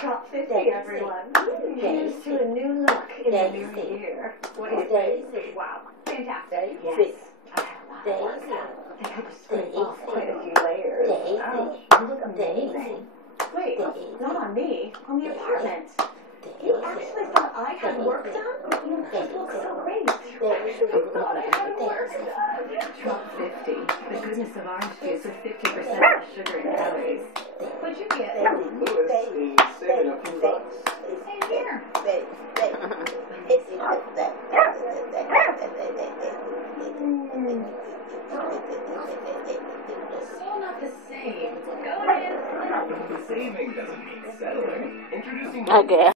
Drop 50, everyone. Here's to a new look in the new year. What do you think? Wow. Fantastic. Yes. I had a lot of work done. I had to scrape off quite a few layers. Ouch. You look amazing. Wait, not on me. On the apartment. You actually thought I had work done? You just look so great. You actually thought I had work done. Drop 50. The goodness of orange juice with 50% less sugar and calories. What'd you get? Louis is saving a few bucks. Same here. Still not the same. Go ahead. Saving doesn't mean settling. Introducing Okay.